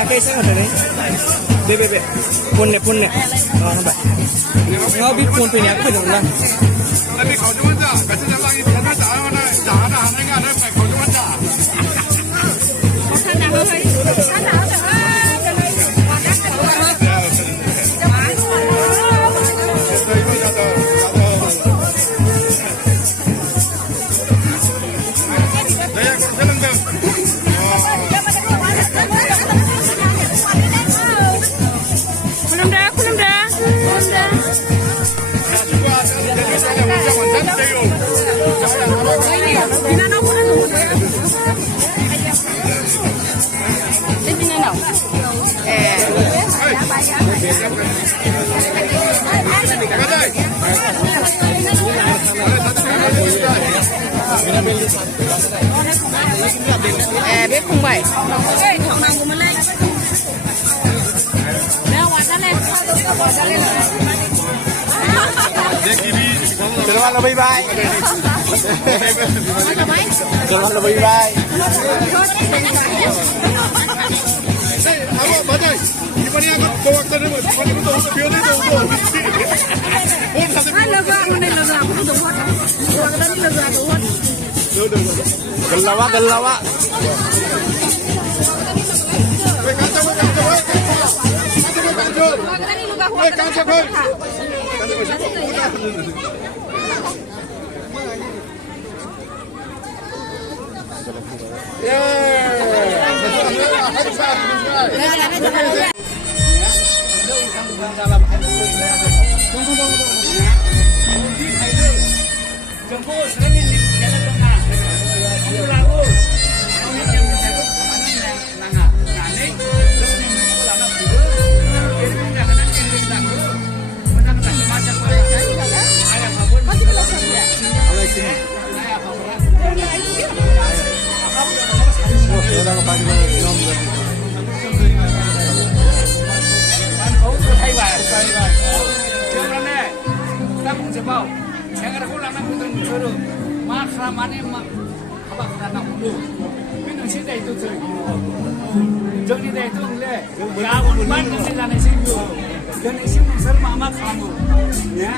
ya kayak ada nih. Bebe, punnya. Oh, nampak. Ngopi pun punya aku betul lah. Tapi kau cuma dah, kasi dah lagi kita dah mana, dah ada anak kan, kau cuma dah. Biết không vậy? Thằng nào của mình lên. Đeo quạt ra lên. Selamat lebih baik. Selamat lebih baik. Apa badai? Gimana aku bawa ke sana? Gimana aku tahu biar dia tahu. Aku tuh buat. Orang tadi lega tuh buat. Gelawa. Jogi deh itu le, ya bukan nanti jalan sini, jalan sini serba amat kamu, ya.